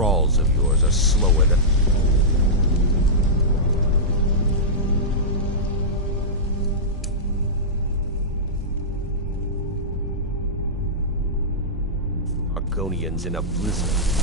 crawls of yours are slower than... Argonians in a blizzard.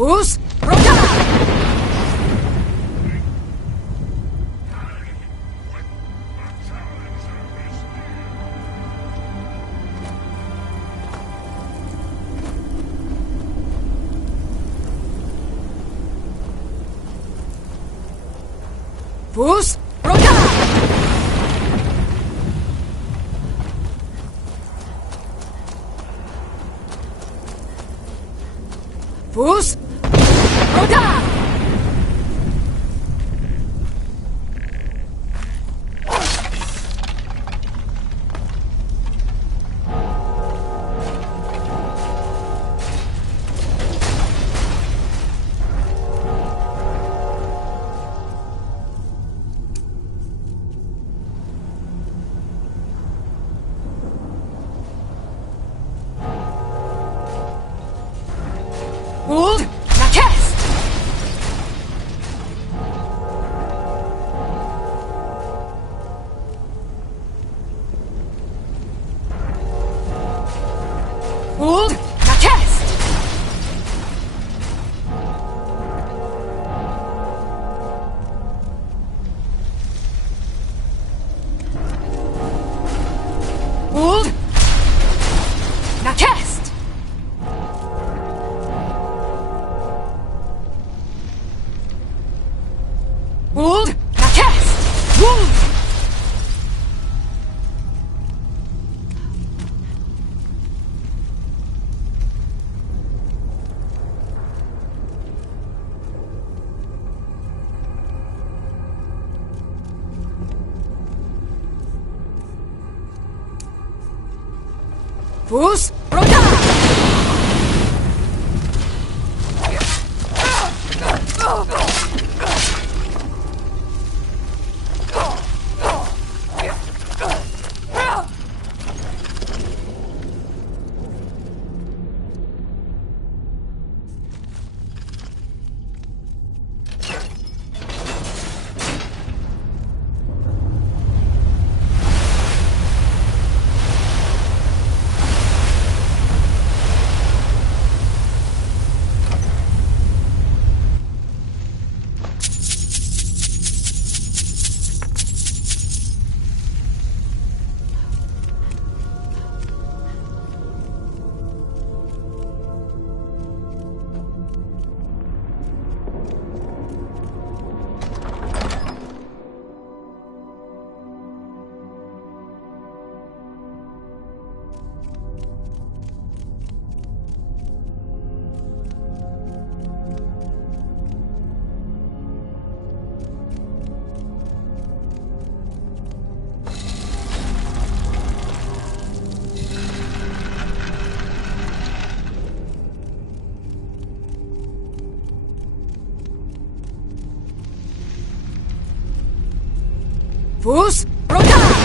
Fus, roda! Fus, roda! Fus, roda! Hold, now cast! Hold, now cast! Hold, now cast! Hold, now cast! Hold! Fus Rota! Fus Rota!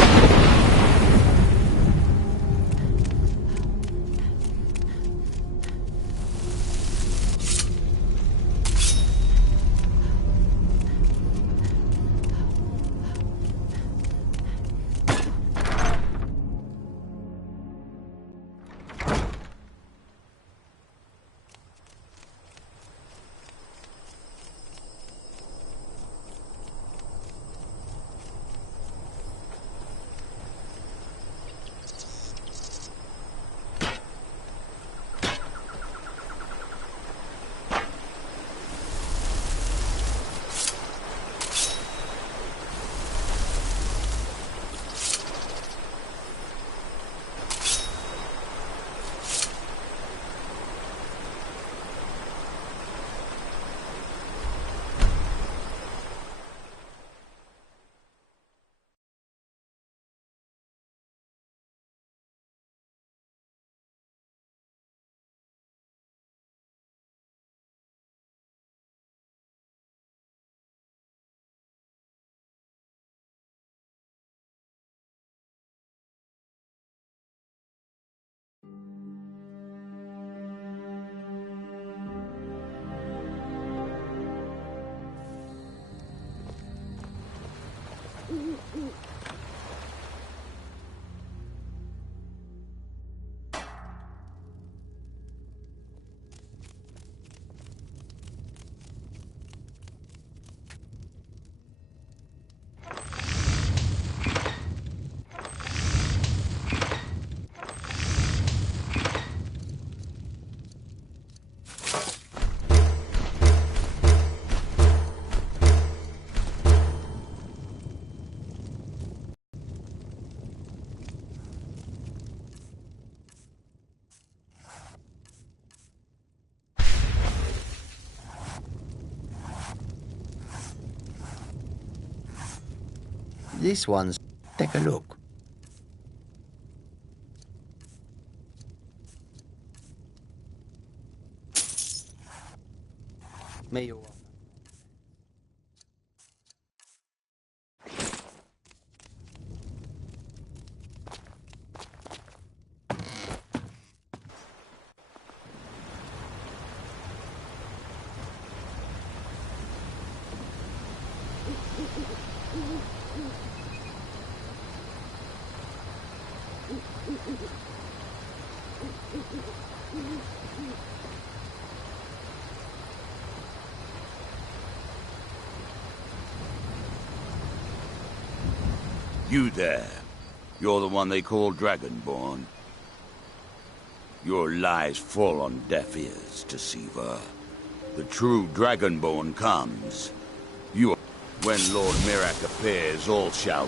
This one's... Take a look. May you... You there. You're the one they call Dragonborn. Your lies fall on deaf ears, Deceiver. The true Dragonborn comes. You... When Lord Mirak appears, all shall...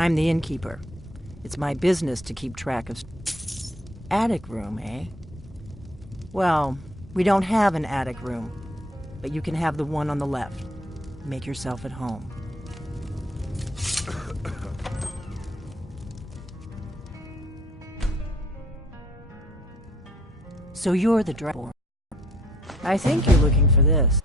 I'm the innkeeper. It's my business to keep track of... Attic room, eh? Well, we don't have an attic room, but you can have the one on the left. Make yourself at home. So you're the Dragonborn. I think you're looking for this.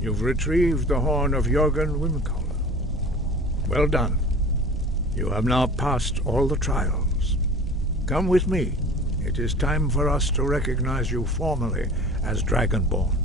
You've retrieved the horn of Jörgen Wimkoller. Well done. You have now passed all the trials. Come with me. It is time for us to recognize you formally as Dragonborn.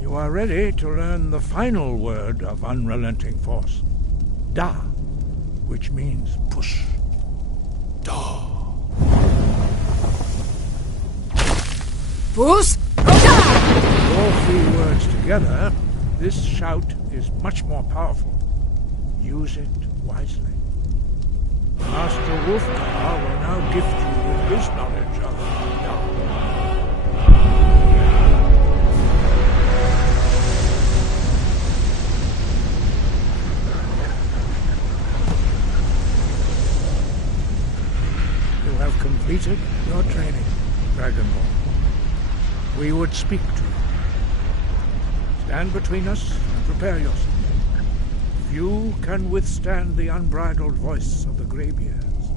You are ready to learn the final word of unrelenting force. Da, which means push. Da. Push! Roda! All three words together, this shout is much more powerful. Use it wisely. Master Wolfgar will now gift you with his knowledge of Da. Completed your training, Dragonborn. We would speak to you. Stand between us and prepare yourself. You can withstand the unbridled voice of the Greybeards,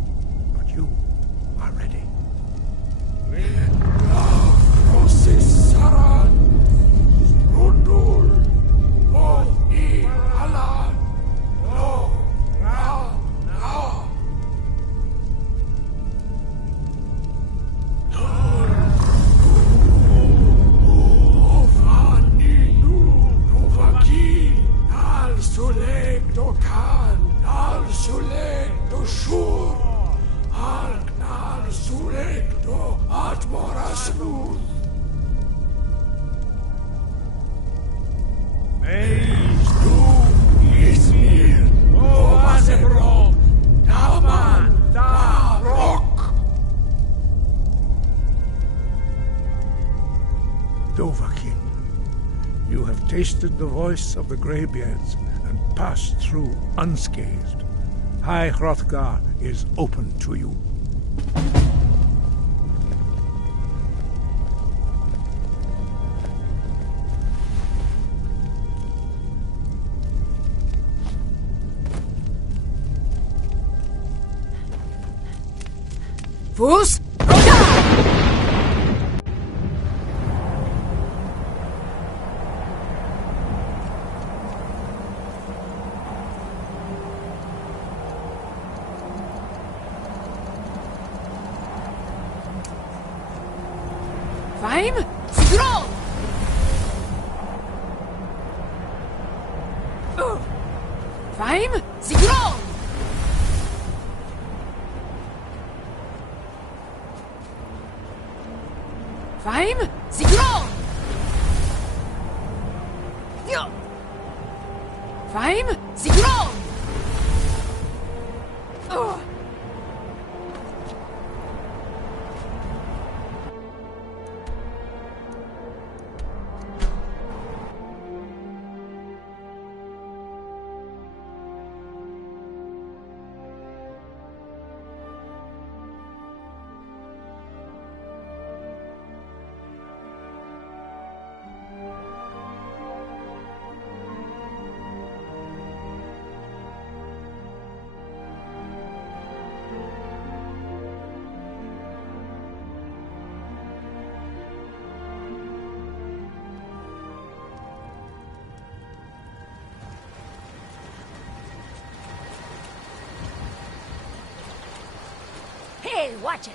but you are ready. DovahKinn, you have tasted the voice of the Greybeards and passed through unscathed. High Hrothgar is open to you. Push! Roda! Fine? Scroll! Fine? Scroll! Fine? Scroll! Fine? Scroll! Hey, watch it!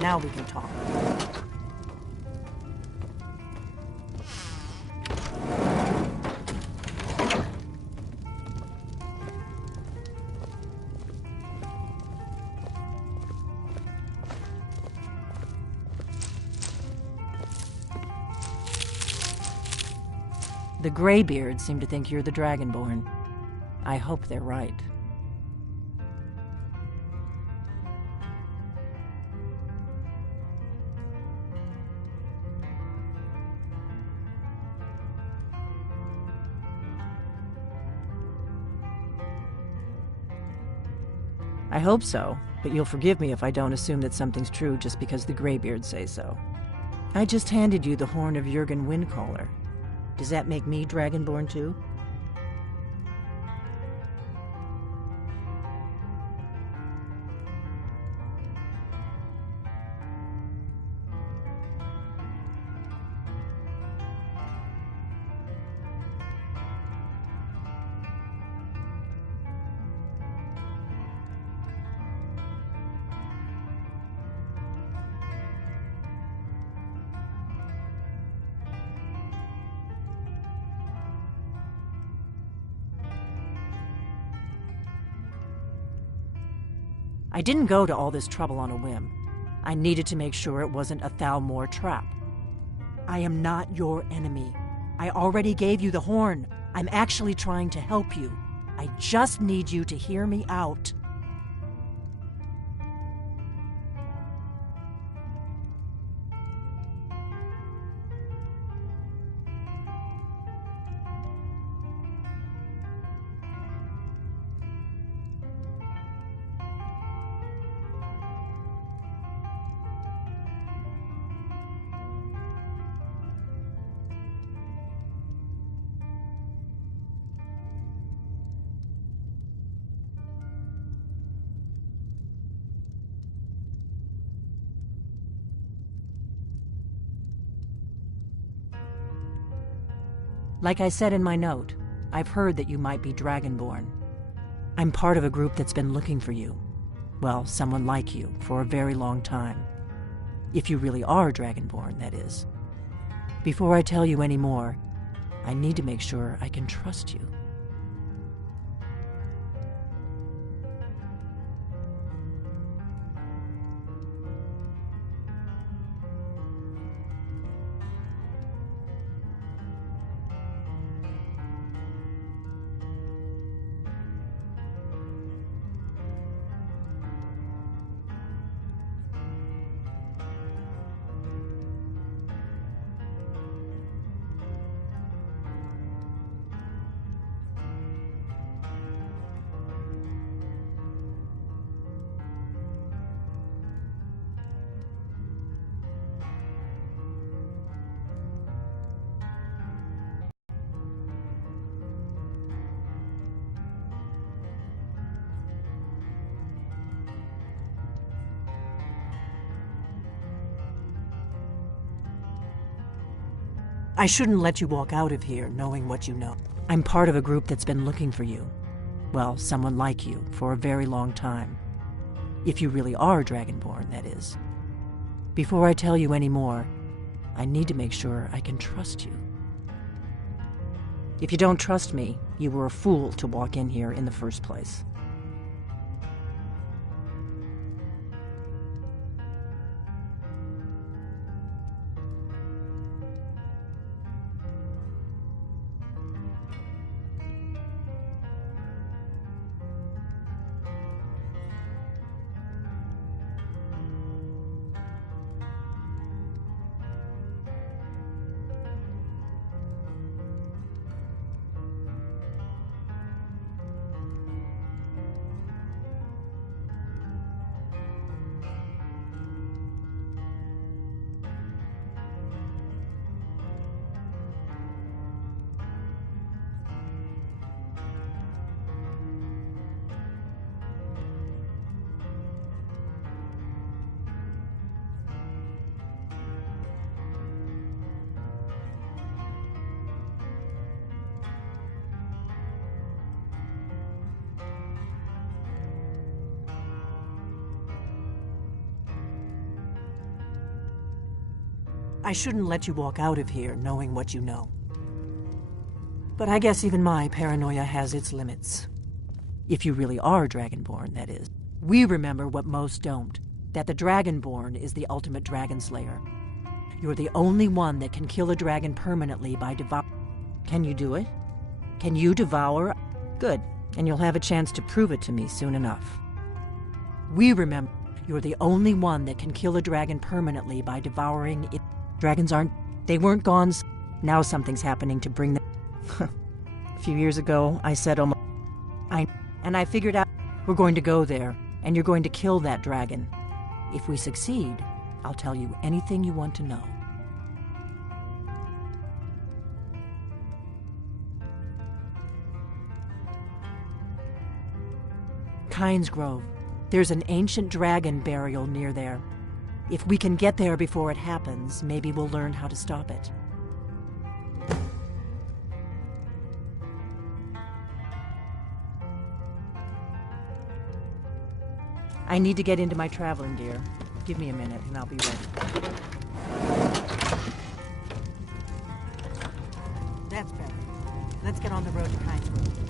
Now we can talk. The Greybeards seem to think you're the Dragonborn. I hope they're right. I hope so, but you'll forgive me if I don't assume that something's true just because the Greybeards say so. I just handed you the horn of Jurgen Windcaller. Does that make me Dragonborn too? I didn't go to all this trouble on a whim. I needed to make sure it wasn't a Thalmor trap. I am not your enemy. I already gave you the horn. I'm actually trying to help you. I just need you to hear me out. Like I said in my note, I've heard that you might be Dragonborn. I'm part of a group that's been looking for you. Well, someone like you, for a very long time. If you really are Dragonborn, that is. Before I tell you any more, I need to make sure I can trust you. I shouldn't let you walk out of here knowing what you know. I'm part of a group that's been looking for you. Well, someone like you, for a very long time. If you really are Dragonborn, that is. Before I tell you any more, I need to make sure I can trust you. If you don't trust me, you were a fool to walk in here in the first place. I shouldn't let you walk out of here knowing what you know. But I guess even my paranoia has its limits. If you really are Dragonborn, that is. We remember what most don't, that the Dragonborn is the ultimate dragon slayer. You're the only one that can kill a dragon permanently by Can you do it? Can you devour? Good, and you'll have a chance to prove it to me soon enough. We remember you're the only one that can kill a dragon permanently by devouring it. Dragons they weren't gone. Now something's happening to bring them. A few years ago, I said and I figured out we're going to go there, and you're going to kill that dragon. If we succeed, I'll tell you anything you want to know. Kynes Grove. There's an ancient dragon burial near there. If we can get there before it happens, maybe we'll learn how to stop it. I need to get into my traveling gear. Give me a minute and I'll be ready. That's better. Let's get on the road to Kynes Grove.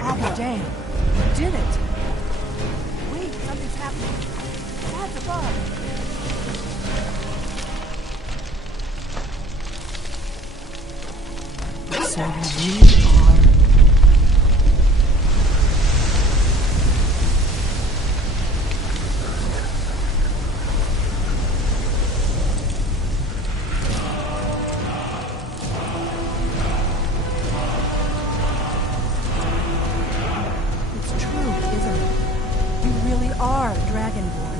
Oh, damn. You did it. Wait, something's happening. That's above. So you really are... It's true, isn't it? You really are Dragonborn.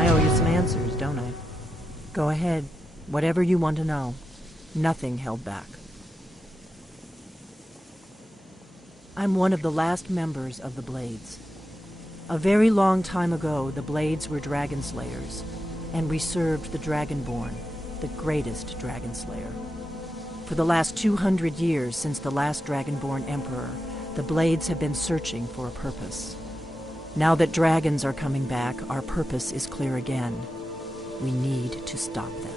I owe you some answers, don't I? Go ahead. Whatever you want to know. Nothing held back. I'm one of the last members of the Blades. A very long time ago, the Blades were dragon slayers, and we served the Dragonborn, the greatest dragon slayer. For the last 200 years since the last Dragonborn Emperor, the Blades have been searching for a purpose. Now that dragons are coming back, our purpose is clear again. We need to stop them.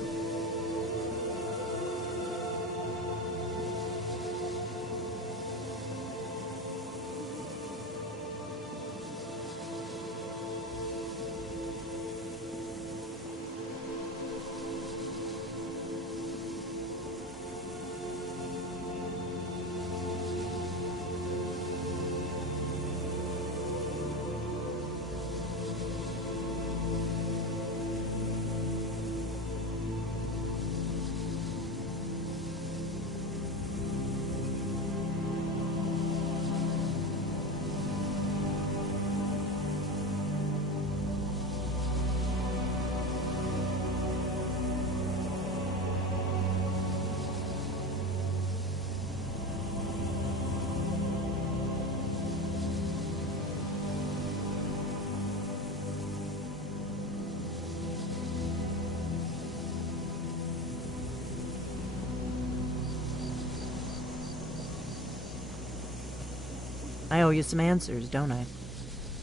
I owe you some answers, don't I?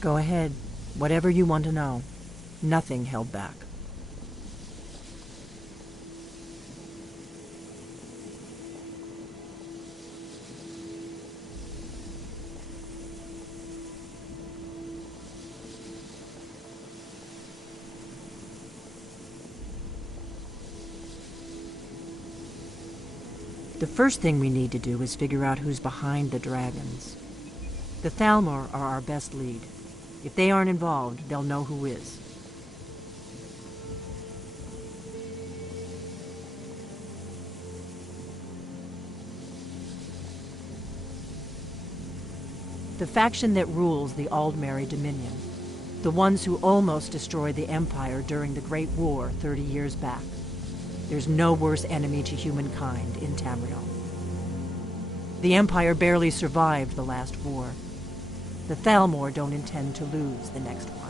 Go ahead. Whatever you want to know. Nothing held back. The first thing we need to do is figure out who's behind the dragons. The Thalmor are our best lead. If they aren't involved, they'll know who is. The faction that rules the Aldmeri Dominion. The ones who almost destroyed the Empire during the Great War 30 years back. There's no worse enemy to humankind in Tamriel. The Empire barely survived the last war. The Thalmor don't intend to lose the next one.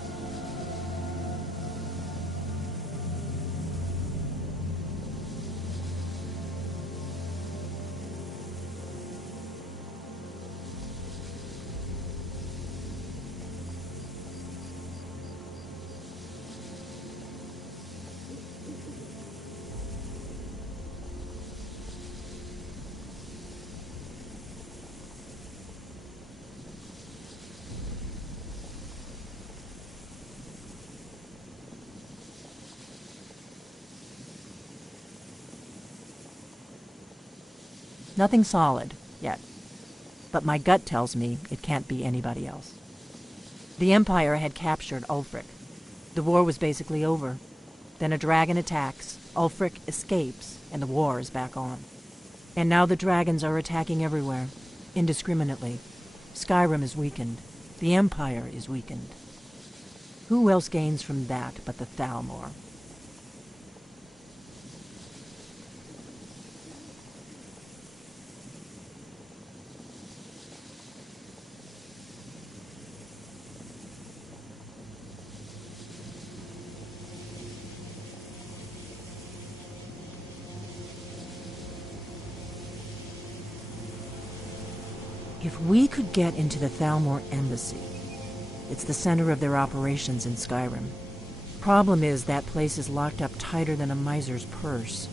Nothing solid, yet. But my gut tells me it can't be anybody else. The Empire had captured Ulfric. The war was basically over. Then a dragon attacks, Ulfric escapes, and the war is back on. And now the dragons are attacking everywhere, indiscriminately. Skyrim is weakened. The Empire is weakened. Who else gains from that but the Thalmor? If we could get into the Thalmor embassy, it's the center of their operations in Skyrim. Problem is, that place is locked up tighter than a miser's purse.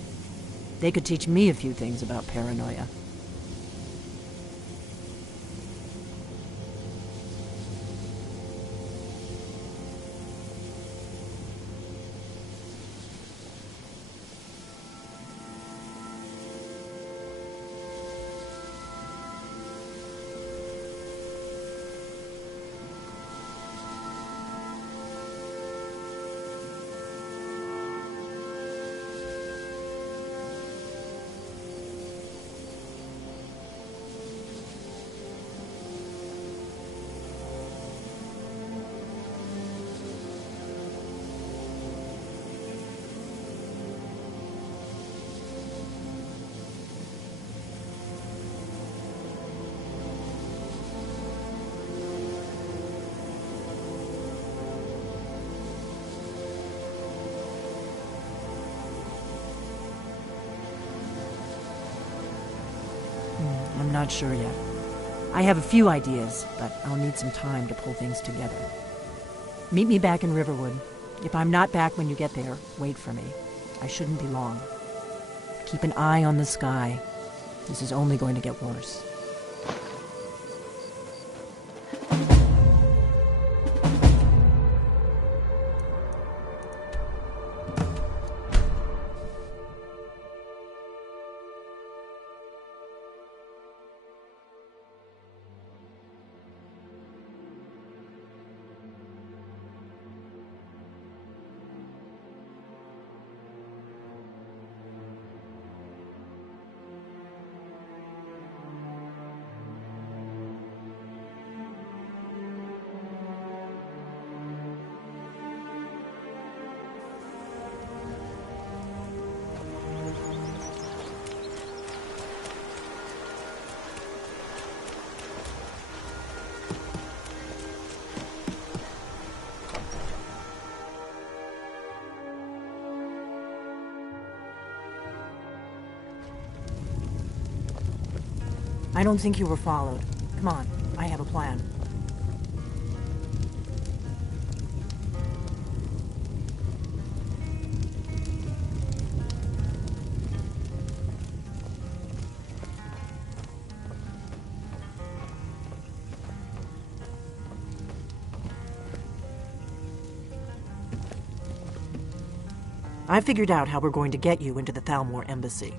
They could teach me a few things about paranoia. I'm not sure yet. I have a few ideas, but I'll need some time to pull things together. Meet me back in Riverwood. If I'm not back when you get there, wait for me. I shouldn't be long. Keep an eye on the sky. This is only going to get worse. I don't think you were followed. Come on, I have a plan. I figured out how we're going to get you into the Thalmor embassy.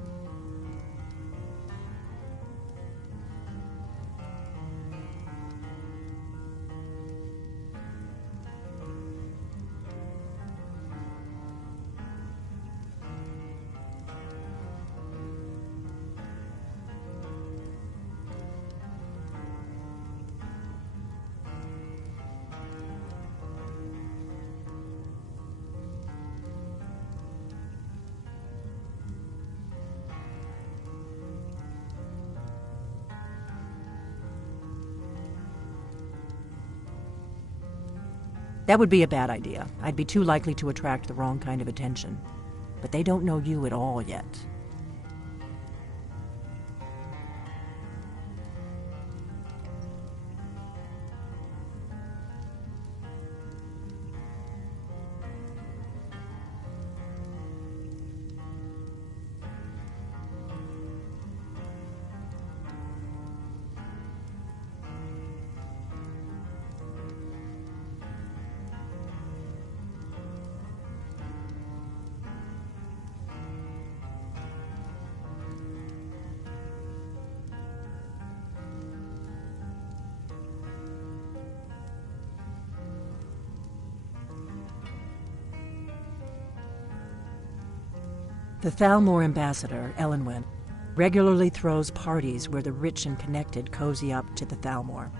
That would be a bad idea. I'd be too likely to attract the wrong kind of attention. But they don't know you at all yet. The Thalmor ambassador, Elenwen, regularly throws parties where the rich and connected cozy up to the Thalmor.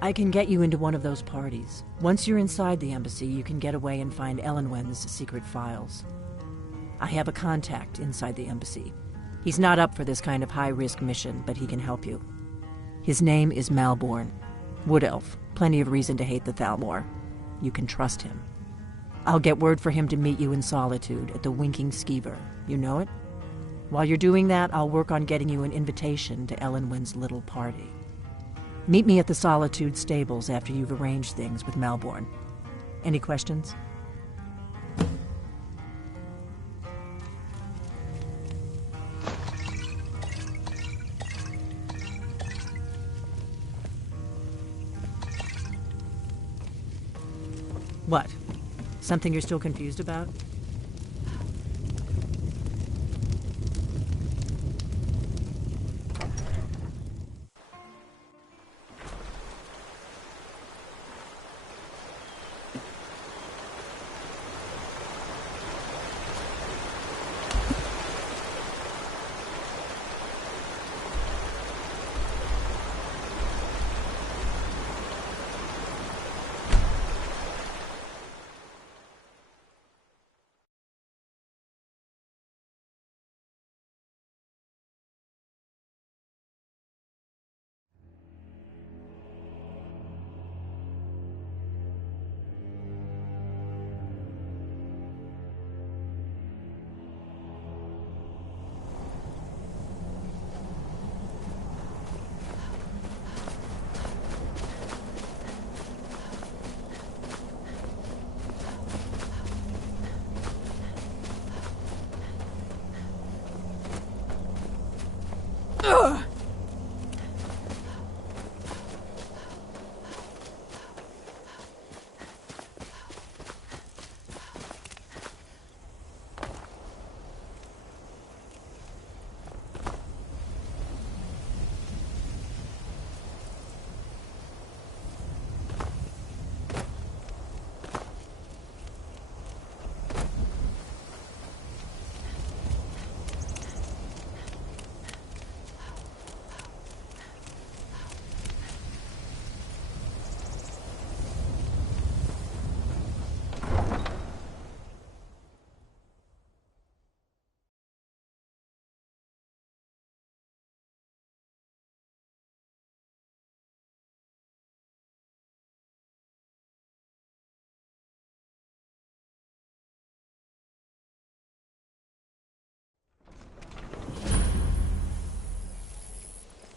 I can get you into one of those parties. Once you're inside the embassy, you can get away and find Elenwen's secret files. I have a contact inside the embassy. He's not up for this kind of high-risk mission, but he can help you. His name is Malborn. Wood Elf. Plenty of reason to hate the Thalmor. You can trust him. I'll get word for him to meet you in Solitude at the Winking Skeever. You know it? While you're doing that, I'll work on getting you an invitation to Elenwen's little party. Meet me at the Solitude Stables after you've arranged things with Melbourne. Any questions? What? Something you're still confused about?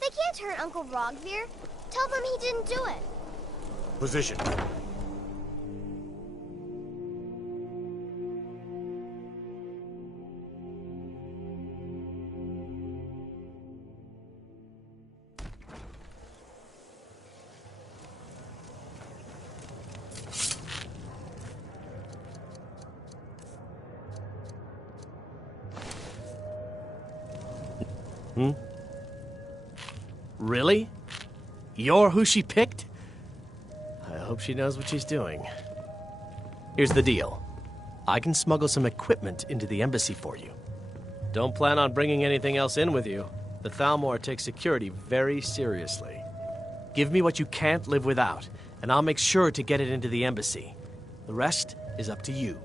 They can't hurt Uncle Rogvir. Tell them he didn't do it. Position. Really? You're who she picked? I hope she knows what she's doing. Here's the deal. I can smuggle some equipment into the embassy for you. Don't plan on bringing anything else in with you. The Thalmor takes security very seriously. Give me what you can't live without, and I'll make sure to get it into the embassy. The rest is up to you.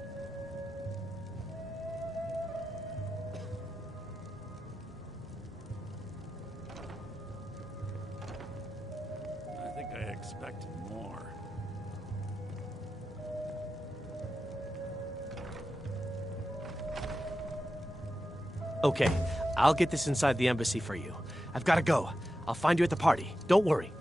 I think I expected more. Okay, I'll get this inside the embassy for you. I've got to go. I'll find you at the party. Don't worry.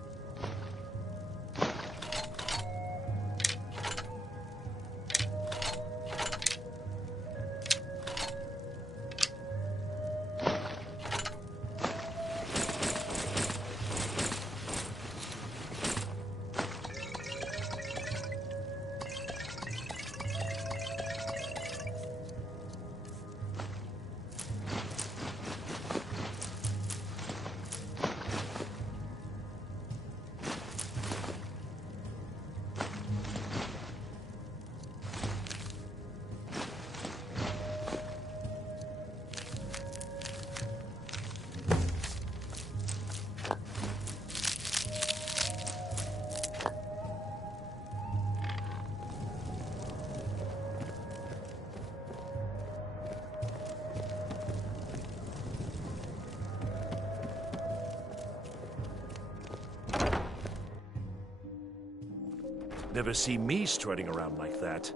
Never see me strutting around like that.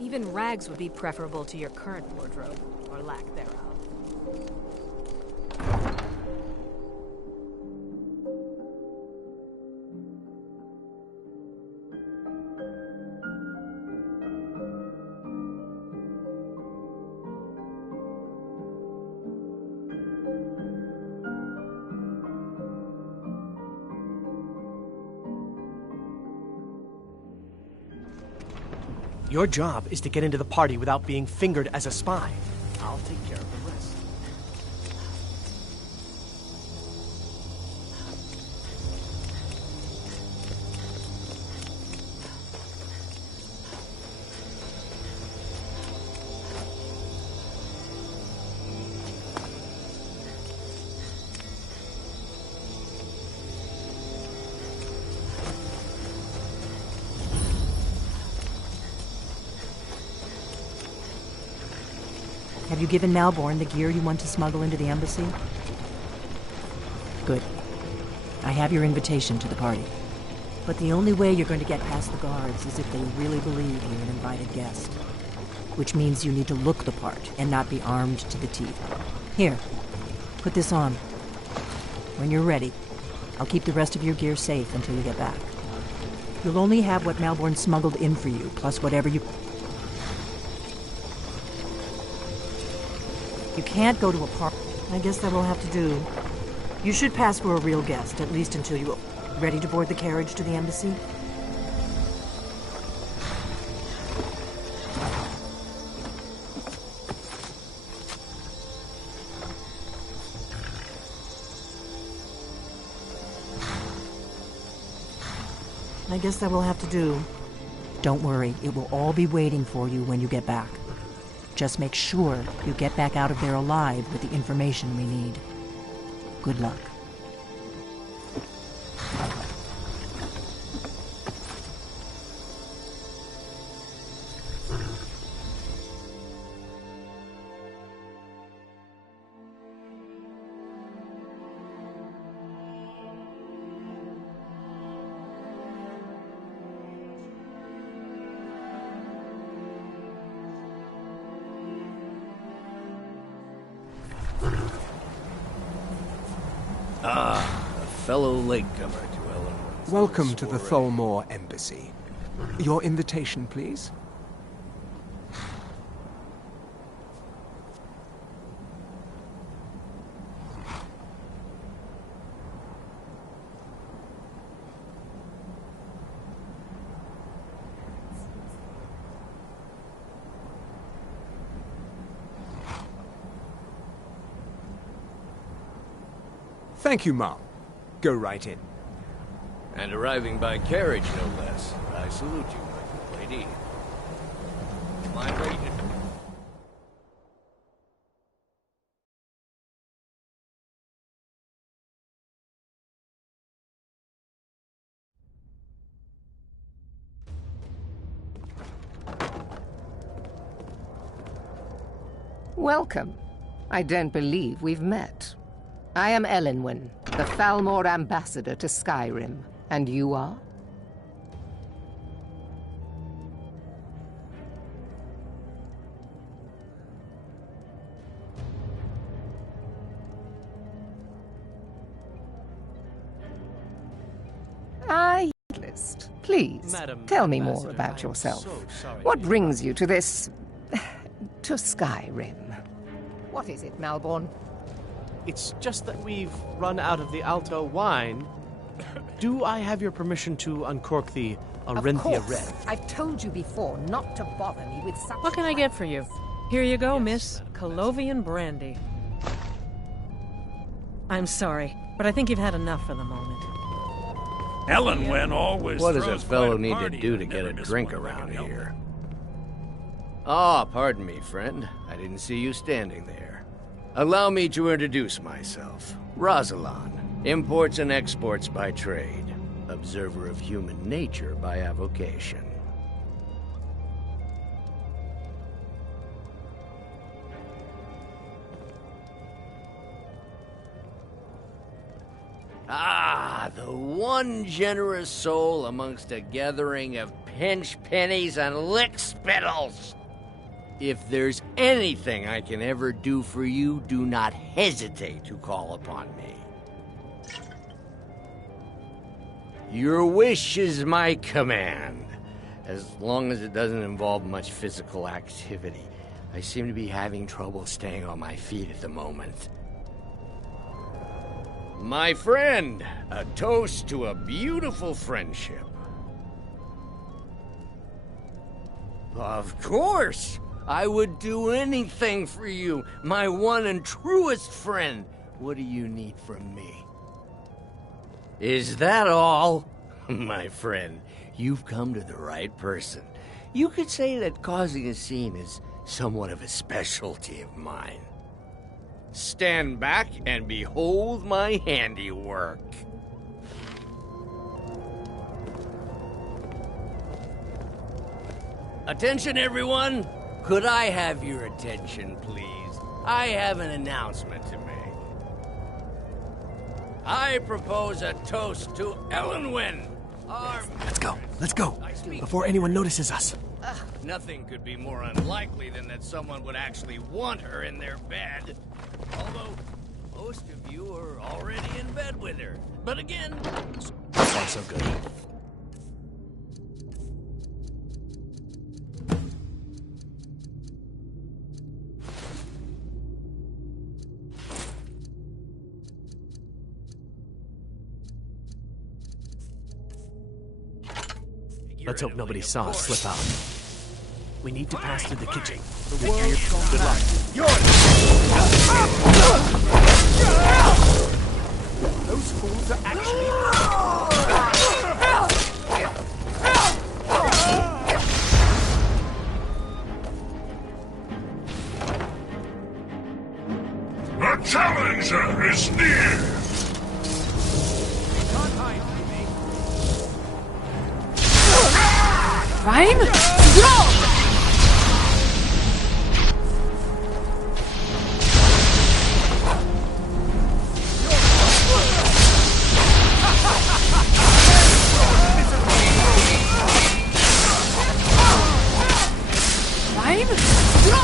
Even rags would be preferable to your current wardrobe, or lack thereof. Your job is to get into the party without being fingered as a spy. I'll take care of the rest. Have you given Malborn the gear you want to smuggle into the embassy? Good. I have your invitation to the party. But the only way you're going to get past the guards is if they really believe you're an invited guest. Which means you need to look the part and not be armed to the teeth. Here, put this on. When you're ready, I'll keep the rest of your gear safe until you get back. You'll only have what Malborn smuggled in for you, plus whatever you... You can't go to a party. I guess that will have to do. You should pass for a real guest, at least until you're ready to board the carriage to the embassy. I guess that will have to do. Don't worry, it will all be waiting for you when you get back. Just make sure you get back out of there alive with the information we need. Good luck. A fellow latecomer to Ellen. Welcome to the Tholmor Embassy. Your invitation, please? Thank you, Mom. Go right in. And arriving by carriage, no less. I salute you, my good lady. My lady. Welcome. I don't believe we've met. I am Elenwen, the Thalmor ambassador to Skyrim. And you are? List. Please, Madam tell me Ambassador, more about I'm yourself. so sorry What to brings you to this... to Skyrim? What is it, Malborn? It's just that we've run out of the Alto wine. Do I have your permission to uncork the Of Arinthia course. Red? I've told you before not to bother me with such... What can I get for you? Here you go, Miss Colovian Brandy. I'm sorry, but I think you've had enough for the moment. Elenwen always What does a throws fellow quite need to party. do to I get never a miss drink one if I around can help here? it. Ah, pardon me, friend. I didn't see you standing there. Allow me to introduce myself. Rosalan, imports and exports by trade. Observer of human nature by avocation. Ah, the one generous soul amongst a gathering of pinch pennies and lick spittles. If there's anything I can ever do for you, do not hesitate to call upon me. Your wish is my command, as long as it doesn't involve much physical activity. I seem to be having trouble staying on my feet at the moment. My friend, a toast to a beautiful friendship. Of course! I would do anything for you, my one and truest friend. What do you need from me? Is that all? My friend, you've come to the right person. You could say that causing a scene is somewhat of a specialty of mine. Stand back and behold my handiwork. Attention, everyone! Could I have your attention, please? I have an announcement to make. I propose a toast to Elenwen, our... Let's go, before anyone notices us. Nothing could be more unlikely than that someone would actually want her in their bed. Although, most of you are already in bed with her. But again... So far, so good. Let's hope nobody saw us slip out. We need to pass through the kitchen. The world's gone. Good luck. Those fools are actually... The challenger is near! Can't hide from me. Rhyme? Go! Rhyme? Go!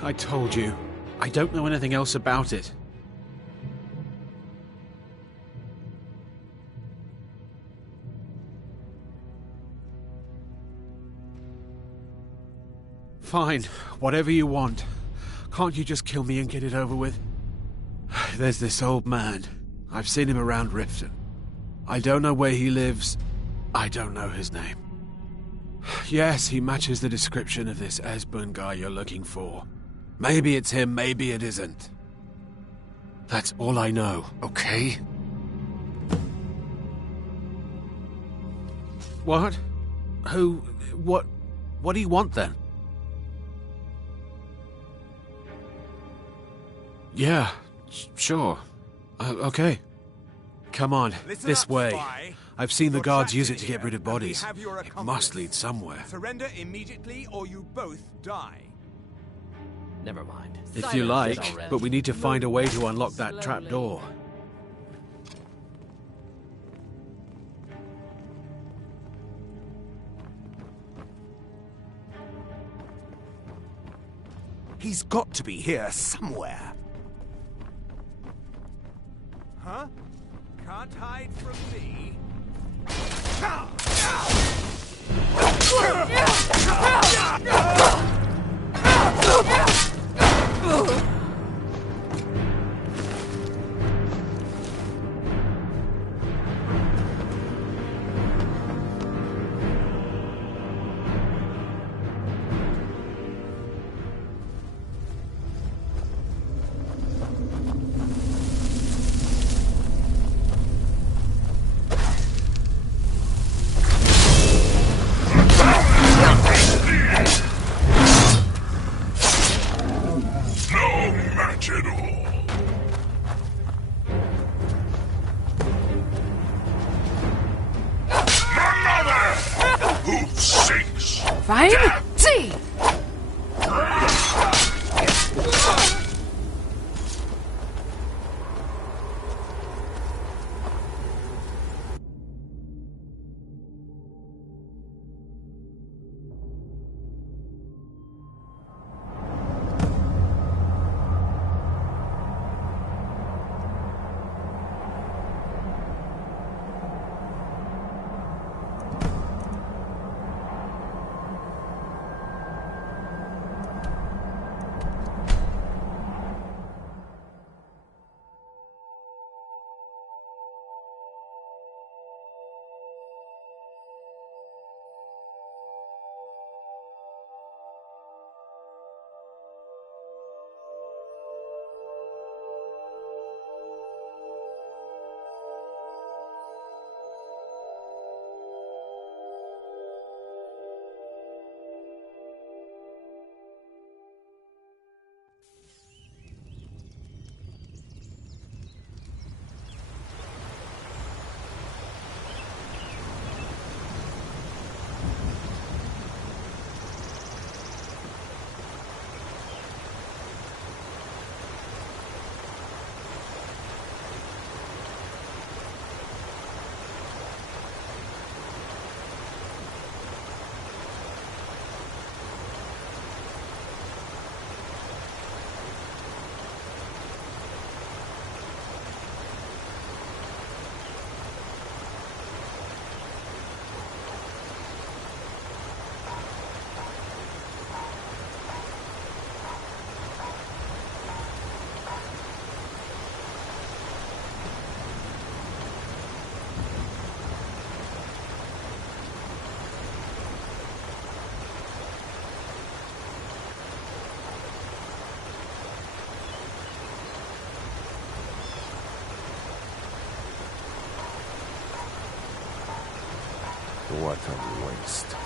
I told you. I don't know anything else about it. Fine, whatever you want. Can't you just kill me and get it over with? There's this old man. I've seen him around Riften. I don't know where he lives. I don't know his name. Yes, he matches the description of this Esbern guy you're looking for. Maybe it's him, maybe it isn't. That's all I know, okay? What? Who? What do you want then? Yeah, sure. Okay. Come on, this way. I've seen the guards use it to get rid of bodies. It must lead somewhere. Surrender immediately or you both die. Never mind. If you like, but we need to find a way to unlock that trap door. He's got to be here somewhere. Huh? Can't hide from me. Fine? See! What a waste.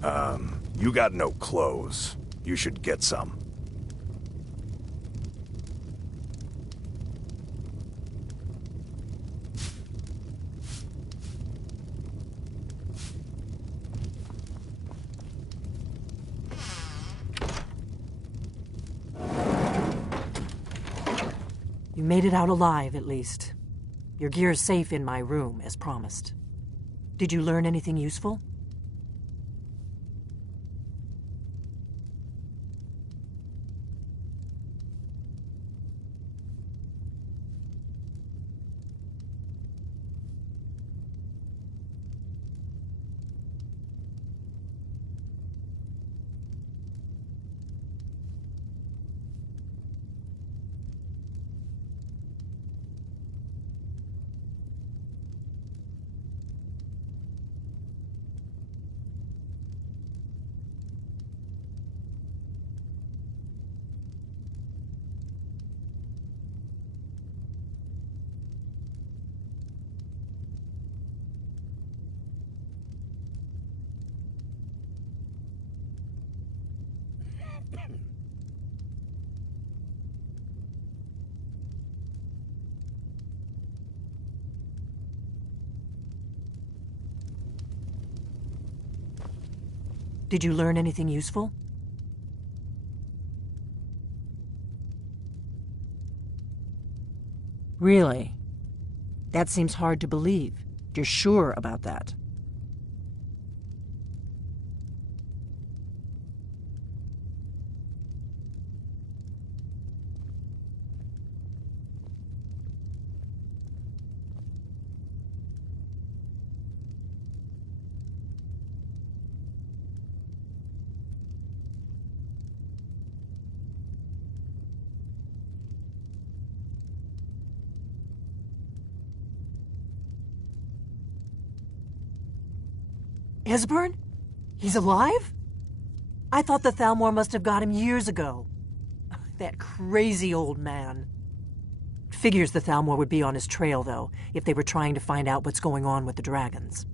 You got no clothes. You should get some. You made it out alive, at least. Your gear's safe in my room, as promised. Did you learn anything useful? Did you learn anything useful? Really? That seems hard to believe. You're sure about that? Esbern? He's alive? I thought the Thalmor must have got him years ago. That crazy old man. Figures the Thalmor would be on his trail, though, if they were trying to find out what's going on with the dragons.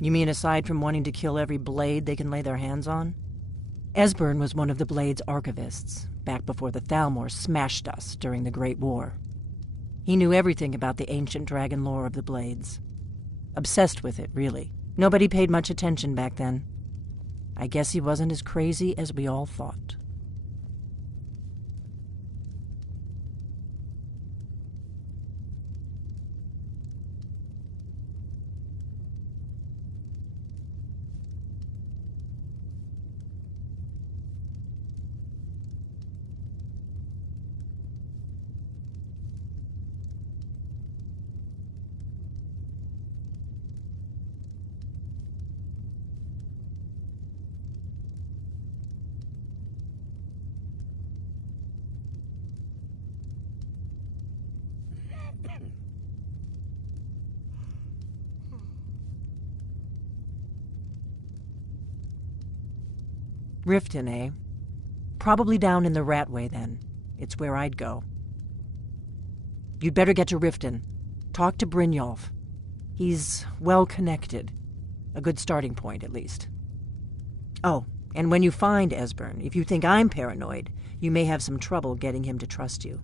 You mean aside from wanting to kill every blade they can lay their hands on? Esbern was one of the Blade's archivists, back before the Thalmor smashed us during the Great War. He knew everything about the ancient dragon lore of the Blades. Obsessed with it, really. Nobody paid much attention back then. I guess he wasn't as crazy as we all thought. Riften, eh? Probably down in the Ratway, then. It's where I'd go. You'd better get to Riften. Talk to Brynjolf. He's well-connected. A good starting point, at least. Oh, and when you find Esbern, if you think I'm paranoid, you may have some trouble getting him to trust you.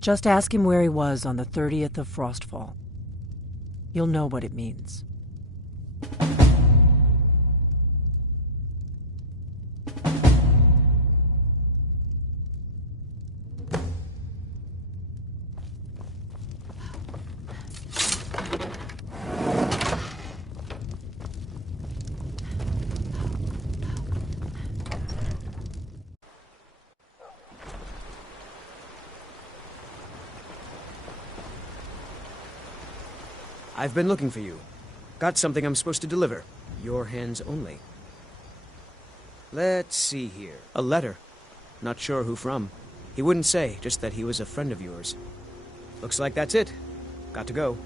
Just ask him where he was on the 30th of Frostfall. You'll know what it means. I've been looking for you. Got something I'm supposed to deliver. Your hands only. Let's see here. A letter. Not sure who from. He wouldn't say, just that he was a friend of yours. Looks like that's it. Got to go.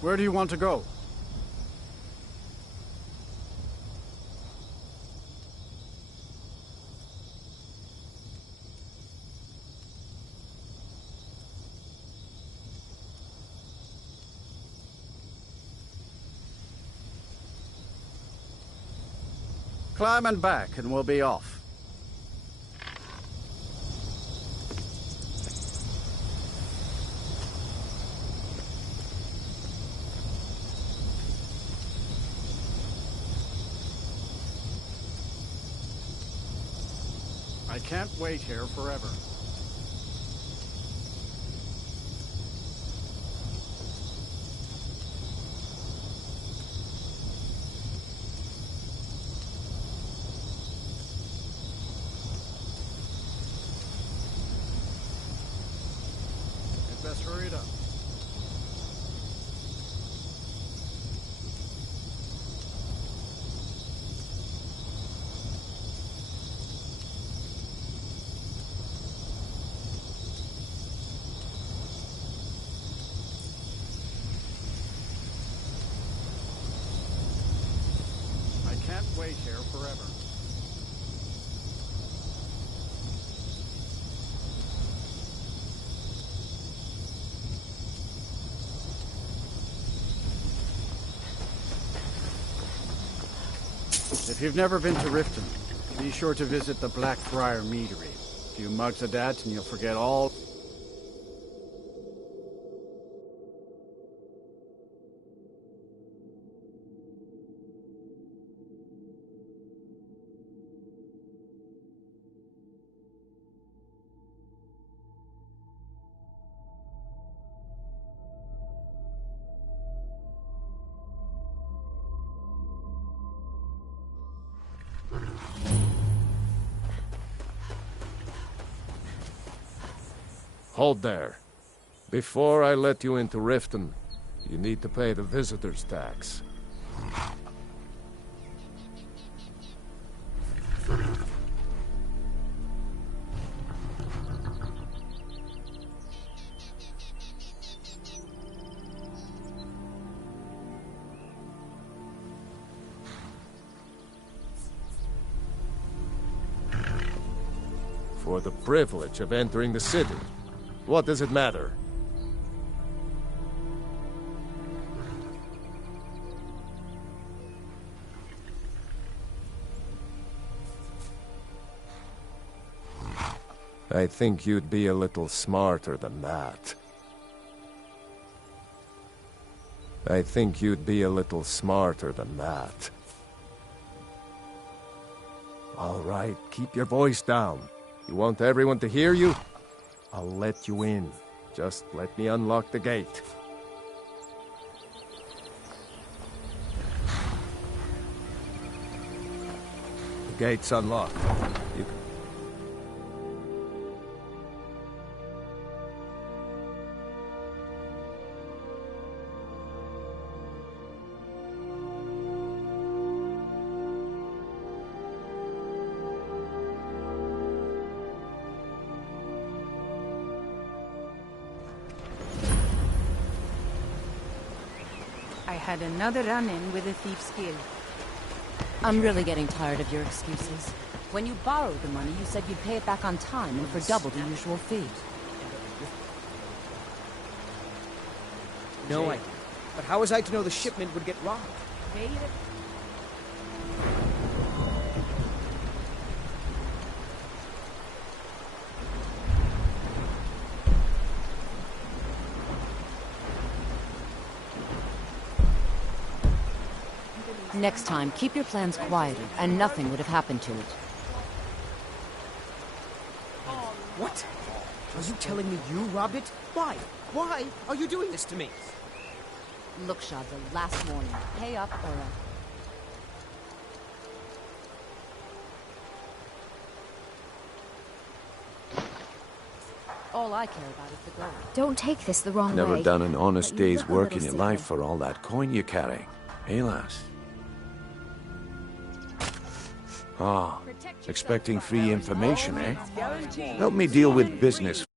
Where do you want to go? Climb and back, and we'll be off. I can't wait here forever. You'd best hurry it up. Wait here forever. If you've never been to Riften, be sure to visit the Blackfriar Meadery. A few mugs of that and you'll forget all... Hold there. Before I let you into Riften, you need to pay the visitor's tax. For the privilege of entering the city. What does it matter? I think you'd be a little smarter than that. I think you'd be a little smarter than that. All right, keep your voice down. You want everyone to hear you? I'll let you in. Just let me unlock the gate. The gate's unlocked. You can... I had another run-in with a thief's guild. I'm really getting tired of your excuses. When you borrowed the money, you said you'd pay it back on time and for double the usual fee. No idea. But how was I to know the shipment would get robbed? Next time, keep your plans quieter, and nothing would have happened to it. What? Are you telling me you robbed it? Why? Why are you doing this to me? Look, Shah, the last warning. Pay up or else. All I care about is the gold. Don't take this the wrong way. Never done an honest but you day's look a work in little your life silly. for all that coin you carry. Eh, lass? Ah, expecting free information, eh? Help me deal with business